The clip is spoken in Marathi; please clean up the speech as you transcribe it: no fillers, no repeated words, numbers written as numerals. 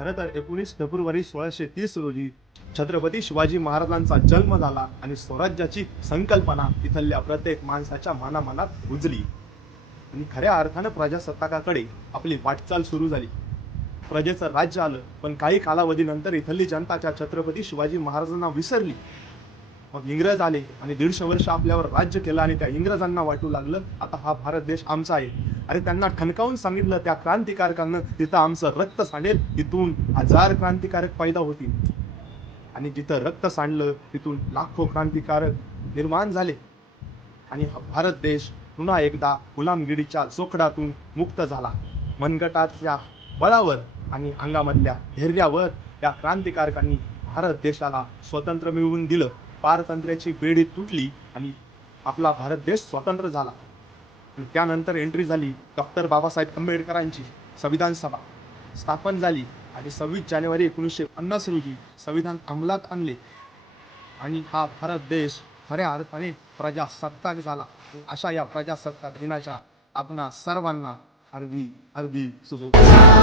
खरं तर 19 फेब्रुवारी 1630 रोजी छत्रपती शिवाजी महाराजांचा जन्म झाला आणि स्वराज्याची संकल्पना इथल्या प्रत्येक माणसाच्या मनामनात रुजली आणि खऱ्या अर्थानं प्रजासत्ताकाकडे आपली वाटचाल सुरू झाली. प्रजेचं राज्य आलं, पण काही कालावधीनंतर इथली जनता त्या छत्रपती शिवाजी महाराजांना विसरली. मग इंग्रज आले आणि 150 वर्ष आपल्यावर राज्य केलं आणि त्या इंग्रजांना वाटू लागलं आता हा भारत देश आमचा आहे. अरे त्यांना ठणकावून सांगितलं त्या क्रांतिकारकांना, तिथं आमचं रक्त सांडेल, तिथून हजार क्रांतिकारक पैदा होतील. आणि जिथं रक्त सांडलं तिथून लाखो क्रांतिकारक निर्माण झाले आणि हा भारत देश पुन्हा एकदा गुलामगिरीच्या जोखडातून मुक्त झाला. मनगटाच्या बळावर आणि अंगामधल्या धैर्यावर त्या क्रांतिकारकांनी भारत देशाला स्वातंत्र्य मिळवून दिलं. पारतंत्र्याची बेडी तुटली आणि आपला भारत देश स्वतंत्र झाला. त्यानंतर एंट्री झाली डॉक्टर बाबासाहेब आंबेडकरांची. संविधान सभा स्थापन झाली आणि 26 जानेवारी 1950 रोजी संविधान अंमलात आणले आणि हा भारत देश खऱ्या अर्थाने प्रजासत्ताक झाला. अशा या प्रजासत्ताक दिनाच्या आपणा सर्वांना अगदी शुभेच्छा.